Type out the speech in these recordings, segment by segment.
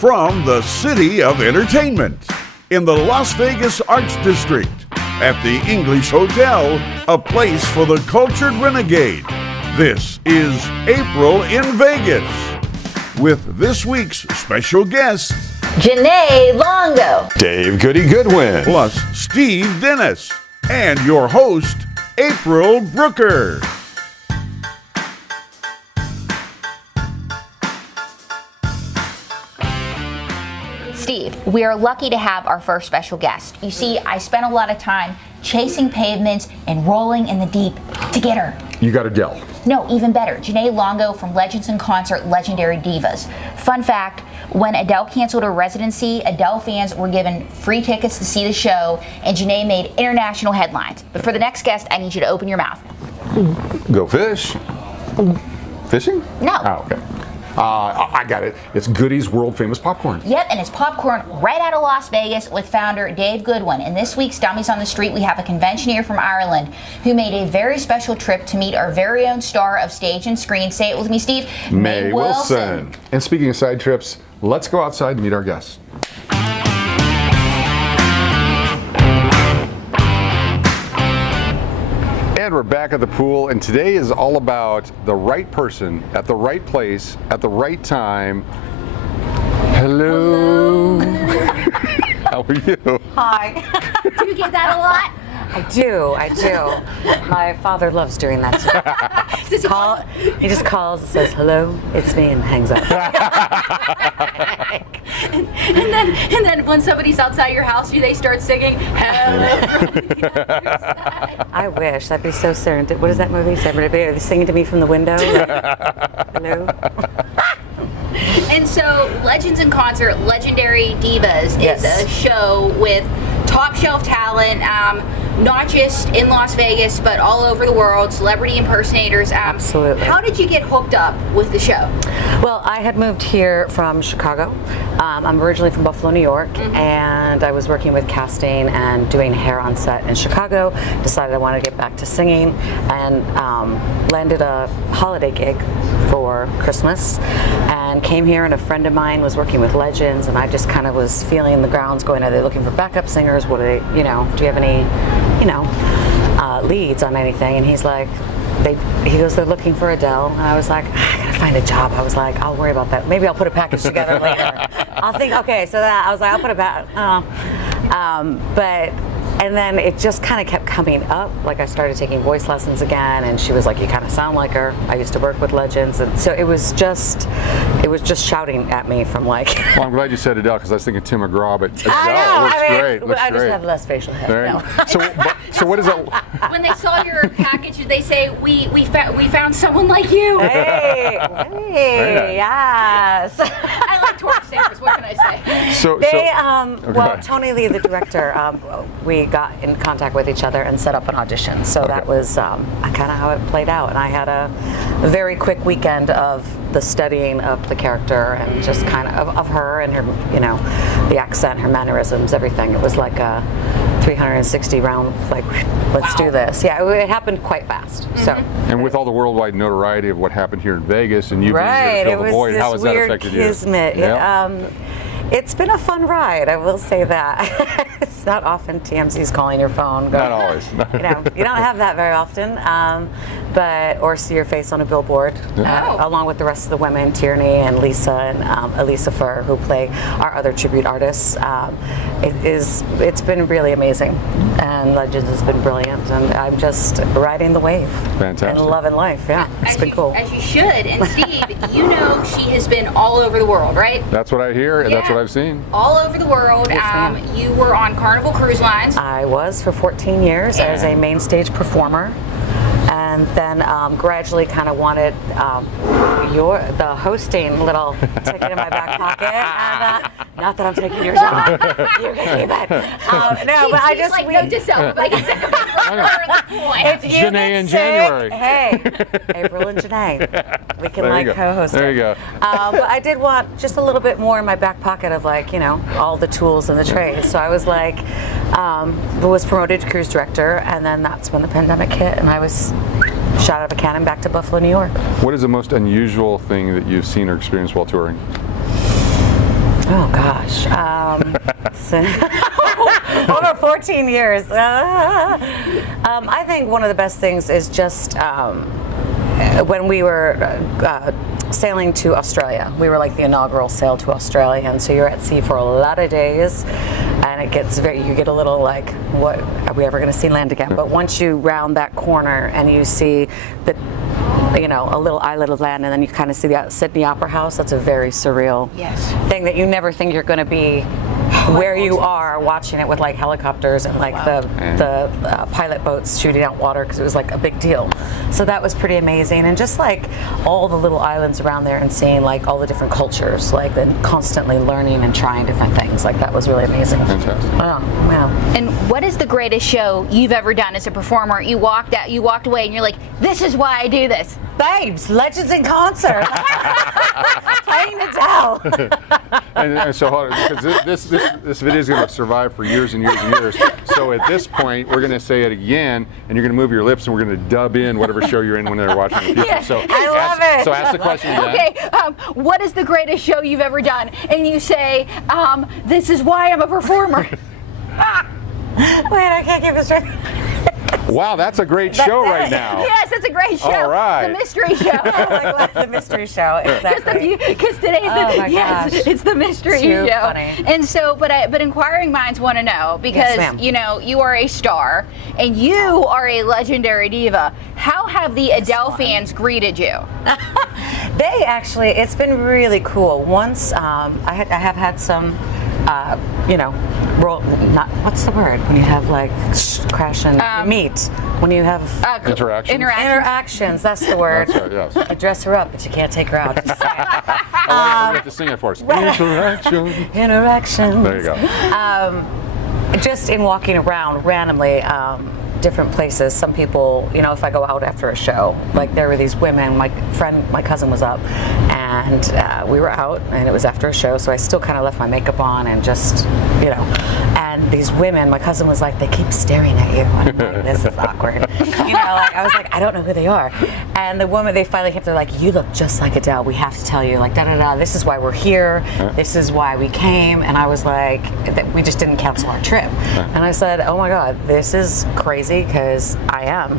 from the City of Entertainment in the Las Vegas Arts District at the English Hotel, a place for the cultured renegade. This is April in Vegas with this week's special guests, Janae Longo, Dave Goodwin, plus Steve Dennis, and your host, April Brucker. Steve, we are lucky to have our first special guest. You see, I spent a lot of time chasing pavements and rolling in the deep to get her. You got Adele. No, even better. Janae Longo from Legends in Concert, Legendary Divas. Fun fact, when Adele canceled her residency, Adele fans were given free tickets to see the show, and Janae made international headlines. But for the next guest, I need you to open your mouth. Go fish. Fishing? No. Oh, okay. I got it. It's Goody's world famous popcorn. Yep, and it's popcorn right out of Las Vegas with founder Dave Goodwin. In this week's Dummies on the Street, we have a conventioneer from Ireland who made a very special trip to meet our very own star of stage and screen. Say it with me, Steve. Mae Wilson. And speaking of side trips, let's go outside and meet our guests. And we're back at the pool, and today is all about the right person at the right place at the right time. Hello. How are you? Hi. Do you get that a lot? I do. My father loves doing that too. He just calls and says, hello, it's me, and hangs up. and then when somebody's outside your house, do they start singing hello from the other side? I wish. That'd be so serendipitous. What is that movie? Serendipity? Are they singing to me from the window? Like, hello? And so Legends in Concert, Legendary Divas Yes. is a show with top shelf talent, not just in Las Vegas, but all over the world, celebrity impersonators. Absolutely. How did you get hooked up with the show? Well, I had moved here from Chicago. I'm originally from Buffalo, New York, and I was working with casting and doing hair on set in Chicago. Decided I wanted to get back to singing, and landed a holiday gig for Christmas, and came here, and a friend of mine was working with Legends, and I just kind of was feeling the grounds going, are they looking for backup singers? What are they, do you have any, leads on anything? And he's like, he goes, they're looking for Adele. And I was like, I gotta find a job. I was like, I'll worry about that. Maybe I'll put a package together later. I'll think, okay, so that I was like, I'll put a and then it just kind of kept coming up. Like I started taking voice lessons again, and she was like, you kind of sound like her. I used to work with Legends, and so it was just shouting at me from like. Well, I'm glad you said Adele, because I was thinking Tim McGraw, but Adele looks great. I just have less facial hair. No. So what is it? When they saw your package, did they say, we found someone like you? Hey, yes. I like torch singers, what can I say? Well, Tony Lee, the director, we got in contact with each other and set up an audition. So that was kind of how it played out. And I had a very quick weekend of the studying of the character and just kind of her and her, the accent, her mannerisms, everything. It was like a 360 round, like, let's do this. Yeah, it happened quite fast. So. And with all the worldwide notoriety of what happened here in Vegas, and you being here to fill the void, how has that affected you? Kismet. Yep. It's been a fun ride, I will say that. It's not often TMZ's calling your phone. Not always. You don't have that very often, or see your face on a billboard, along with the rest of the women, Tierney and Lisa and Elisa Furr, who play our other tribute artists. It's been really amazing, and Legends has been brilliant, and I'm just riding the wave. Fantastic. And loving life, It's been cool. As you should. And Steve, she has been all over the world, right? That's what I hear, and that's what I've seen. All over the world. Yes, you were on Carnival Cruise Lines. I was for 14 years as a main stage performer, and then gradually kind of wanted the hosting little ticket in my back pocket. And, not that I'm taking your job. You can keep it. But I just note to self. I guess that could be the point. If you Janae in get sick, January. Hey, April and Janae. We can co-host. There you go. But I did want just a little bit more in my back pocket of all the tools and the trays. So I was like, was promoted to cruise director, and then that's when the pandemic hit, and I was shot out of a cannon back to Buffalo, New York. What is the most unusual thing that you've seen or experienced while touring? Oh gosh, over 14 years. I think one of the best things is just when we were sailing to Australia. We were like the inaugural sail to Australia, and so you're at sea for a lot of days, and it gets you get a little like, what, are we ever going to see land again? But once you round that corner and you see the, a little islet of land, and then you kind of see the Sydney Opera House, that's a very surreal thing that you never think you're going to be where you are watching it with like helicopters and like the pilot boats shooting out water, because it was like a big deal. So that was pretty amazing, and just like all the little islands around there and seeing like all the different cultures, like then constantly learning and trying different things, like that was really amazing. Fantastic. Yeah. And what is the greatest show you've ever done as a performer? You walked away and you're like, this is why I do this. Babes, Legends in Concert. Playing Adele. And so hold on, because this video is going to survive for years and years and years. So at this point, we're going to say it again, and you're going to move your lips, and we're going to dub in whatever show you're in when they're watching the future. Yeah, so I love it. So ask the question again. Okay, what is the greatest show you've ever done? And you say, this is why I'm a performer. Wait, I can't keep it straight. Wow, that's a great show right now. Yes, it's a great show. All right. The mystery show. The mystery show, exactly. Because today's gosh. it's the mystery Too show. funny. And so, but inquiring minds want to know, because Yes, you are a star and you are a legendary diva. How have the Adele fans greeted you? They actually, it's been really cool. Once I have had some, what's the word when you have like crash and meet, when you have interactions. That's the word. That's right, yes. You dress her up, but you can't take her out. Just saying. You have to sing it for us. Interactions. There you go. Just in walking around randomly, different places. Some people, if I go out after a show, like there were these women, my cousin was up, and we were out, and it was after a show, so I still kind of left my makeup on and just, and these women, my cousin was like, they keep staring at you. I'm like, this is awkward. I was like, I don't know who they are. And the woman, they finally kept, they're like, you look just like Adele. We have to tell you, like, da-da-da, this is why we're here. This is why we came. And I was like, we just didn't cancel our trip. And I said, oh my God, this is crazy, because I am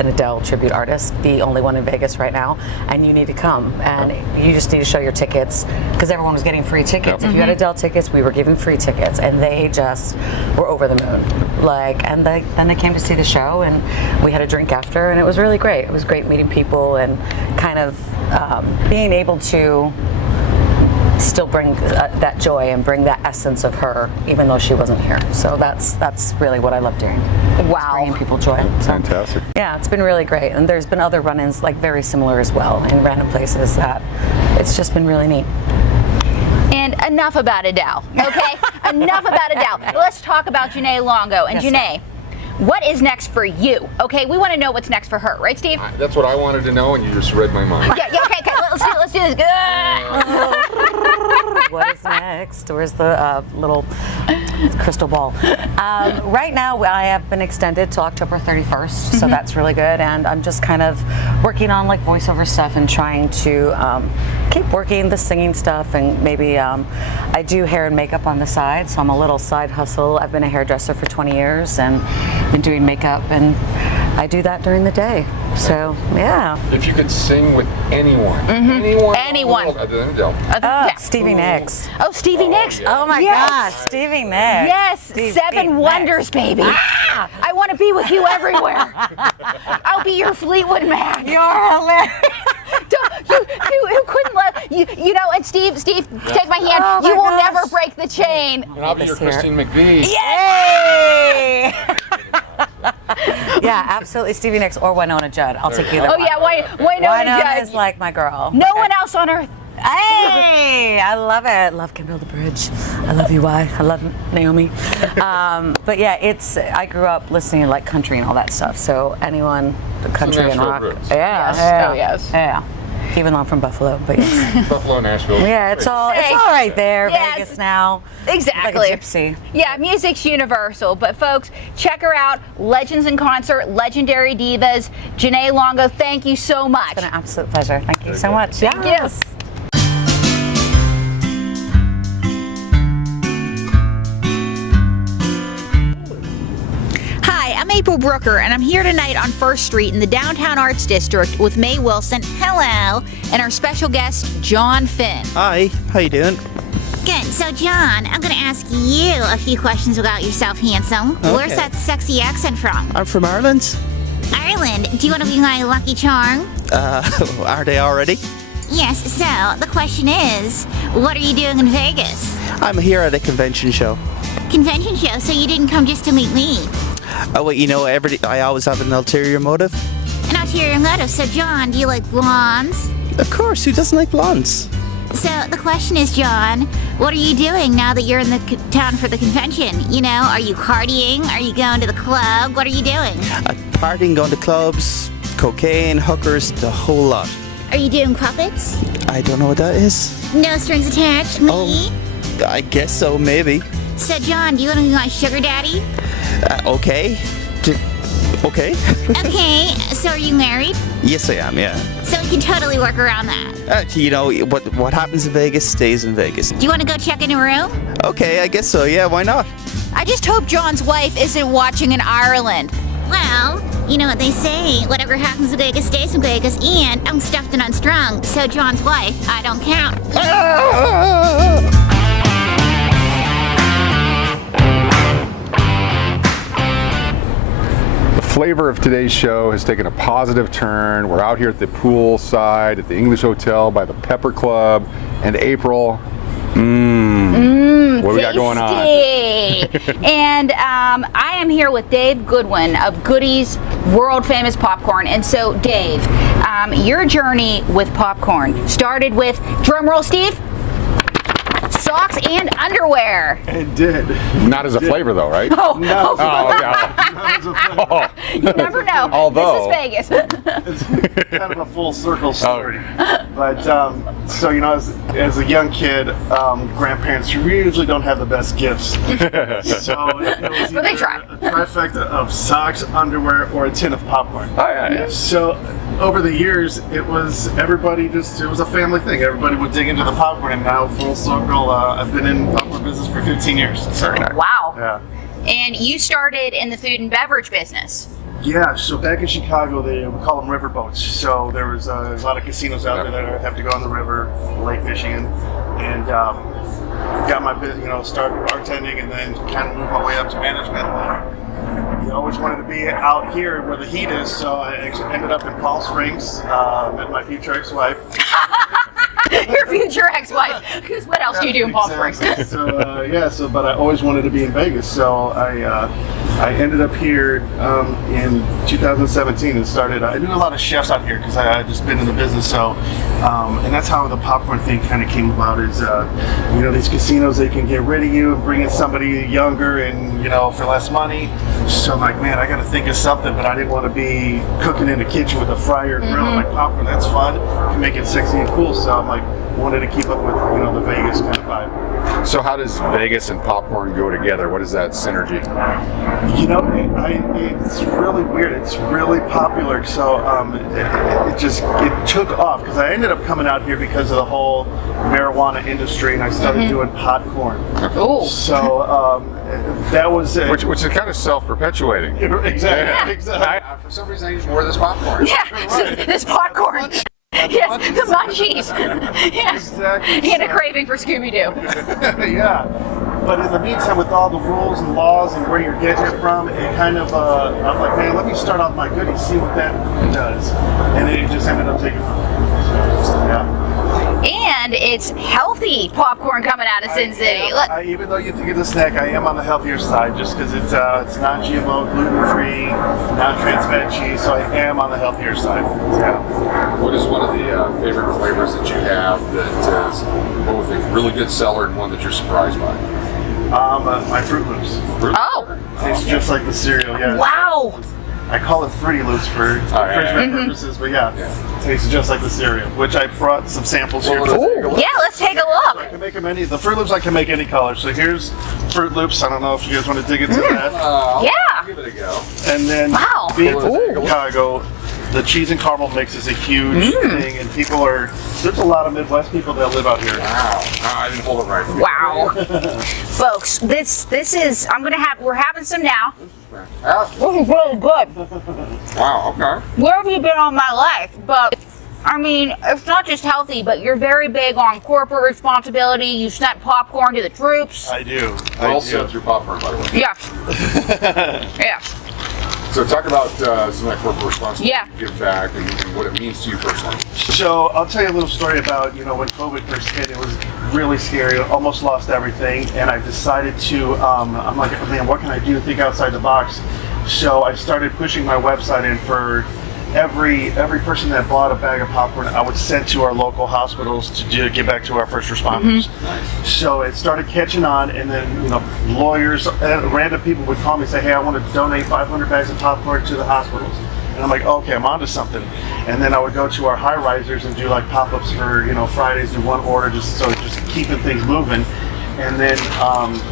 an Adele tribute artist, the only one in Vegas right now, and you need to come, and you just need to show your tickets, because everyone was getting free tickets. If you had Adele tickets, we were giving free tickets, and they just were over the moon. And then they came to see the show, and we had a drink after, and it was really great. It was great meeting people and kind of being able to still bring that joy and bring that essence of her, even though she wasn't here. So that's really what I love doing. Wow. Bringing people joy. So, Fantastic. yeah, it's been really great. And there's been other run-ins like very similar as well in random places that it's just been really neat. And enough about Adele, okay? Enough about Adele. Let's talk about Janae Longo. And Yes, Janae, what is next for you? Okay, we want to know what's next for her, right, Steve? That's what I wanted to know, and you just read my mind. Yeah, okay. Let's do this. What is next? Where's the little crystal ball? Right now, I have been extended to October 31st, so that's really good. And I'm just kind of working on like voiceover stuff and trying to keep working the singing stuff. And maybe I do hair and makeup on the side, so I'm a little side hustle. I've been a hairdresser for 20 years and been doing makeup, and I do that during the day. So, yeah. If you could sing with anyone, Anyone. other than Adele. Yeah. Stevie Nicks. Oh, Stevie Nicks. Oh my gosh, Stevie Nicks. Yes, Stevie Seven Nicks. Wonders, baby. I want to be with you everywhere. I'll be your Fleetwood Mac. You're hilarious. You couldn't let you know. And Steve, take my hand. Oh my you will gosh. never break the chain. And I'll be your This here. Christine McVie. Yay! Yeah, absolutely. Stevie Nicks or Winona Judd. I'll take either Oh one. yeah, Winona Winona Judd. is like my girl. No one else on earth. Hey, I love it. Love Can Build a Bridge. I love UI. I love Naomi. But yeah, I grew up listening to like country and all that stuff. So anyone, country and Nashville rock. roots. Yeah, Yes. yeah. Oh, yes. Yeah. Even though I'm from Buffalo, but yes. Buffalo, Nashville. Yeah, it's all right there. Yes. Vegas now. Exactly. Like a gypsy. Yeah, music's universal. But folks, check her out. Legends in Concert, Legendary Divas. Janae Longo, thank you so much. It's been an absolute pleasure. Thank you so much. Thank you. Yes. April Brucker, and I'm here tonight on 1st Street in the Downtown Arts District with Mae Wilson, hello, and our special guest, John Finn. Hi, how you doing? Good. So, John, I'm going to ask you a few questions about yourself, handsome. Okay. Where's that sexy accent from? I'm from Ireland. Ireland. Do you want to be my lucky charm? Are they already? Yes. So, the question is, what are you doing in Vegas? I'm here at a convention show. Convention show, so you didn't come just to meet me. Oh, wait, you know, I always have an ulterior motive. An ulterior motive. So, John, do you like blondes? Of course, who doesn't like blondes? So the question is, John, what are you doing now that you're in the town for the convention? You know, are you partying? Are you going to the club? What are you doing? Partying, going to clubs, cocaine, hookers, the whole lot. Are you doing puppets? I don't know what that is. No strings attached, me? Oh, I guess so, maybe. So, John, do you want to be my sugar daddy? Okay. Okay. Okay, so are you married? Yes, I am, yeah. So we can totally work around that. You know, what happens in Vegas stays in Vegas. Do you want to go check in a room? Okay, I guess so, yeah, why not? I just hope John's wife isn't watching in Ireland. Well, you know what they say, whatever happens in Vegas stays in Vegas, and I'm stuffed and unstrung, so John's wife, I don't count. The flavor of today's show has taken a positive turn. We're out here at the pool side at the English Hotel by the Pepper Club. And April, what do we got going on? And I am here with Dave Goodwin of Goody's world famous popcorn. And so, Dave, your journey with popcorn started with, drumroll, Steve, socks and underwear. It did. Not as a flavor, though, right? Oh, No. Oh, yeah. Not as a flavor. you never know. Although- This is Vegas. It's kind of a full circle story. But so you know, as a young kid, grandparents usually don't have the best gifts. So it was But they either try. a trifecta of socks, underwear, or a tin of popcorn. Oh, yeah. So over the years, it was a family thing. Everybody would dig into the popcorn, and now full circle, I've been in popcorn business for 15 years. Very nice. Wow. Yeah. And you started in the food and beverage business. Yeah, so back in Chicago, we call them riverboats. So there was a lot of casinos out there that have to go on the river, Lake Michigan, and got my business, started bartending, and then kind of moved my way up to management. I always wanted to be out here where the heat is, so I ended up in Palm Springs, met my future ex-wife. Your future ex-wife. Because what else do you do in Palm Springs? So, but I always wanted to be in Vegas, so I ended up here in 2017 and started. I knew a lot of chefs out here because I had just been in the business, so and that's how the popcorn thing kind of came about. Is these casinos, they can get rid of you and bring in somebody younger and for less money. So I'm like, man, I got to think of something, but I didn't want to be cooking in the kitchen with a fryer grill. I'm like, popcorn, that's fun. Can make it sexy and cool. So I'm like, wanted to keep up with the Vegas kind of vibe. So how does Vegas and popcorn go together? What is that synergy? It's really weird. It's really popular. So it took off because I ended up coming out here because of the whole marijuana industry, and I started doing popcorn. Ooh. So that was Which is kind of self-perpetuating. exactly. Yeah. Exactly. For some reason, I use more of this popcorn. Yeah, this popcorn. Yes, the munchies. Yes. Exactly. He had a craving for Scooby-Doo. Yeah. But in the meantime, with all the rules and laws and where you're getting it from, it kind of, I'm like, man, let me start off my goodies, see what that does. And then it just ended up taking off. So, yeah. And it's healthy popcorn coming out of Sin City. Look. Even though you think it's a snack, I am on the healthier side just because it's not GMO, gluten-free, not trans-fat cheese, so I am on the healthier side. Yeah. What is one of the favorite flavors that you have that is both a really good seller and one that you're surprised by? My Fruit Loops. Oh, Tastes just like the cereal, yeah. wow. I call it Fruity Loops for infringement purposes, but it tastes just like the cereal, which I brought some samples here. Yeah, let's take a I look. can make them the Fruit Loops I can make any color. So here's Fruit Loops. I don't know if you guys want to dig into that. Yeah. Give it a go. And then Wow. being from Chicago, the cheese and caramel mix is a huge thing, and there's a lot of Midwest people that live out here. Wow. I didn't hold it right. Wow. Folks, this is, we're having some now. Fantastic. This is really good. Wow, okay. Where have you been all my life? But I mean, it's not just healthy, but you're very big on corporate responsibility. You sent popcorn to the troops. I do. Well sent through popcorn, by the way. Yeah. Yeah. So talk about some of that corporate responsibility, Yeah. give back, and what it means to you personally. So I'll tell you a little story about, when COVID first hit, it was really scary. I almost lost everything, and I decided to, I'm like, man, what can I do? Think outside the box. So I started pushing my website in for every person that bought a bag of popcorn, I would send to our local hospitals to give back to our first responders. So it started catching on, and then lawyers, random people would call me and say, "Hey, I want to donate 500 bags of popcorn to the hospitals." And I'm like, "Okay, I'm onto something." And then I would go to our high risers and do like pop-ups for Fridays, do one order, just keeping things moving. And then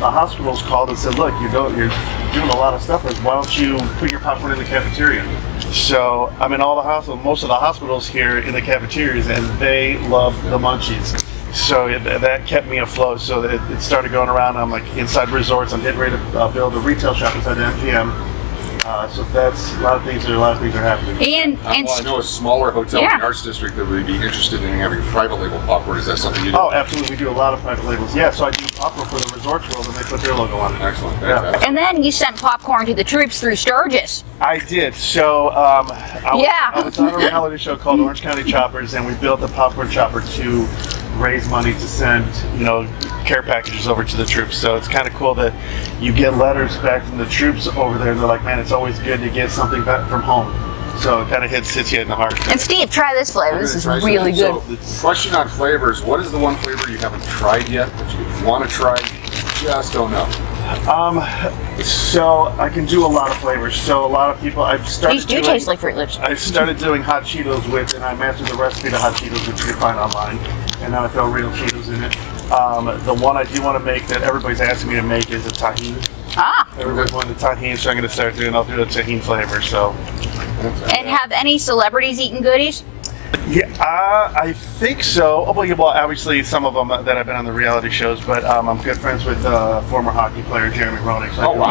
the hospitals called and said, "Look, you're doing a lot of stuff. Why don't you put your popcorn in the cafeteria?" So I'm in all the hospitals, most of the hospitals here in the cafeterias, and they love the munchies. So that kept me afloat. So it started going around. I'm like inside resorts. I'm getting ready to build a retail shop inside the MGM. So that's a lot of things are happening. And Well, I know a smaller hotel in the Arts District that would be interested in having private label popcorn. Is that something you do? Oh, absolutely. We do a lot of private labels. Yeah, so I do popcorn for the Resorts World, and they put their logo on it. Excellent. Yeah. Fantastic. and then you sent popcorn to the troops through Sturgis. I did. So I was on a reality show called Orange County Choppers, and we built a popcorn chopper to raise money to send, care packages over to the troops. So it's kind of cool that you get letters back from the troops over there, and they're like, "Man, it's always good to get something back from home." So it kind of hits you in the heart. And Steve, try this flavor. This is Try some. really good. So the question on flavors, what is the one flavor you haven't tried yet that you want to try, you just don't know? So I can do a lot of flavors. So a lot of people, These do taste like Fruit Loops. I started doing hot Cheetos with, and I mastered the recipe to hot Cheetos, which you can find online. And now I throw real Cheetos in it. The one I do want to make that everybody's asking me to make is a tahini. Everybody's wanting the tahini, so I'm going to start doing. I'll do a tahini flavor. So. And have any celebrities eaten goodies? Yeah, I think so. Oh, well, obviously some of them that I've been on the reality shows, but I'm good friends with former hockey player Jeremy Roenick. So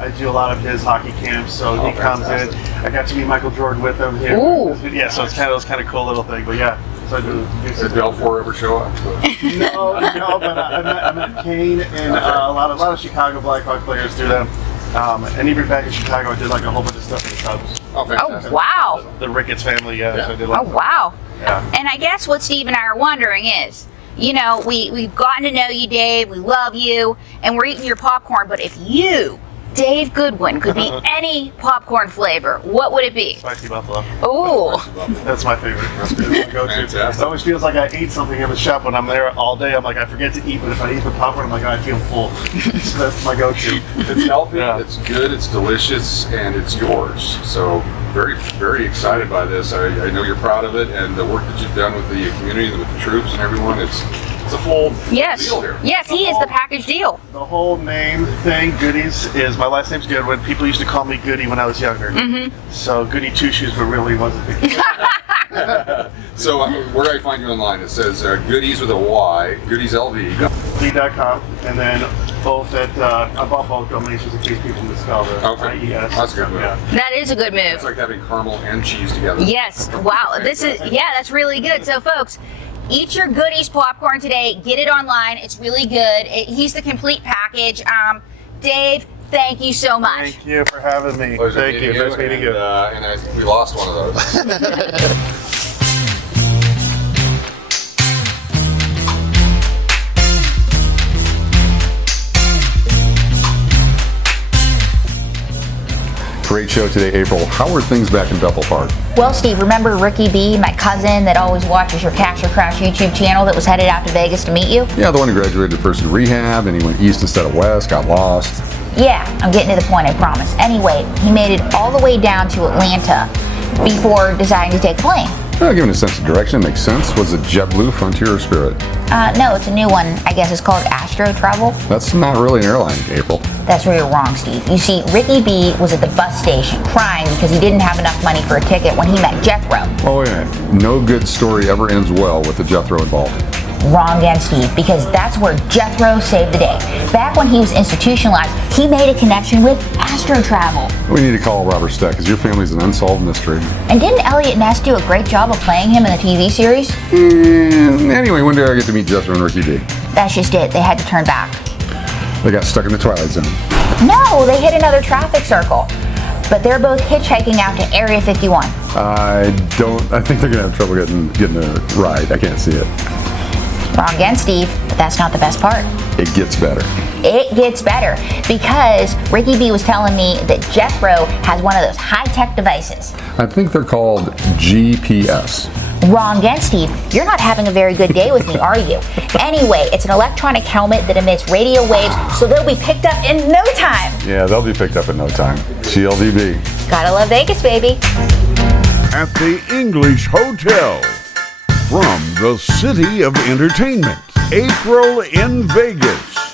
I do a lot of his hockey camps, so he comes in. I got to meet Michael Jordan with him here. Ooh. Yeah, so it's kind of cool little thing. But yeah, so I do. Did Belfour ever show up? No, but I met Kane and a lot of Chicago Blackhawk players do them. And even back in Chicago, I did like a whole bunch of stuff in the Cubs. Oh, fantastic. Oh, wow. The Ricketts family, yeah. So I did Oh, wow. Yeah. And I guess what Steve and I are wondering is, we've gotten to know you, Dave. We love you, and we're eating your popcorn. But if you, Dave Goodwin, could be any popcorn flavor, what would it be? Spicy buffalo. Ooh. That's my favorite. That's my go-to. Fantastic. It always feels like I ate something in the shop when I'm there all day. I'm like, I forget to eat, but if I eat the popcorn, I'm like, I feel full. So that's my go-to. It's healthy, Yeah. it's good, it's delicious, and it's yours. So very, very excited by this. I know you're proud of it, and the work that you've done with the community, with the troops and everyone, it's a full deal here. Yes, he is the package deal. The whole name thing, Goodies, is my last name's Goodwin. People used to call me Goody when I was younger. So Goody Two Shoes, but really wasn't the So where do I find you online? It says Goodies with a Y, GoodiesLV. and then both at I bought both domains just in case people misspell the Okay. IES. That's a good move. Yeah. That is a good move. It's like having caramel and cheese together. Yes. Wow. That's really good. So, folks, eat your Goodies popcorn today. Get it online. It's really good. He's the complete package. Dave, thank you so much. Thank you for having me. Pleasure Thank meeting you. Nice meeting you. And I think we lost one of those. Great show today, April. How are things back in Bethel Park? Well, Steve, remember Ricky B, my cousin that always watches your Cash or Crash YouTube channel that was headed out to Vegas to meet you? Yeah, the one who graduated first in rehab, and he went east instead of west, got lost. Yeah, I'm getting to the point, I promise. Anyway, he made it all the way down to Atlanta before deciding to take a plane. Well, given a sense of direction, it makes sense. Was it JetBlue, Frontier, or Spirit? No, it's a new one. I guess it's called Astro Travel. That's not really an airline, April. That's where you're wrong, Steve. You see, Ricky B was at the bus station crying because he didn't have enough money for a ticket when he met Jethro. Oh, wait a minute. No good story ever ends well with the Jethro involved. Wrong again, Steve, because that's where Jethro saved the day. Back when he was institutionalized, he made a connection with astro travel. We need to call Robert Steck, because your family's an unsolved mystery. And didn't Elliot Ness do a great job of playing him in the TV series? Anyway, when did I get to meet Jethro and Ricky D? That's just it. They had to turn back. They got stuck in the Twilight Zone. No, they hit another traffic circle. But they're both hitchhiking out to Area 51. I think they're going to have trouble getting a ride. I can't see it. Wrong again, Steve, but that's not the best part. It gets better. It gets better because Ricky B was telling me that Jethro has one of those high-tech devices. I think they're called GPS. Wrong again, Steve. You're not having a very good day with me, are you? Anyway, it's an electronic helmet that emits radio waves, so they'll be picked up in no time. Yeah, they'll be picked up in no time. GLDB. Gotta love Vegas, baby. At the English Hotel. From the City of Entertainment, April in Vegas.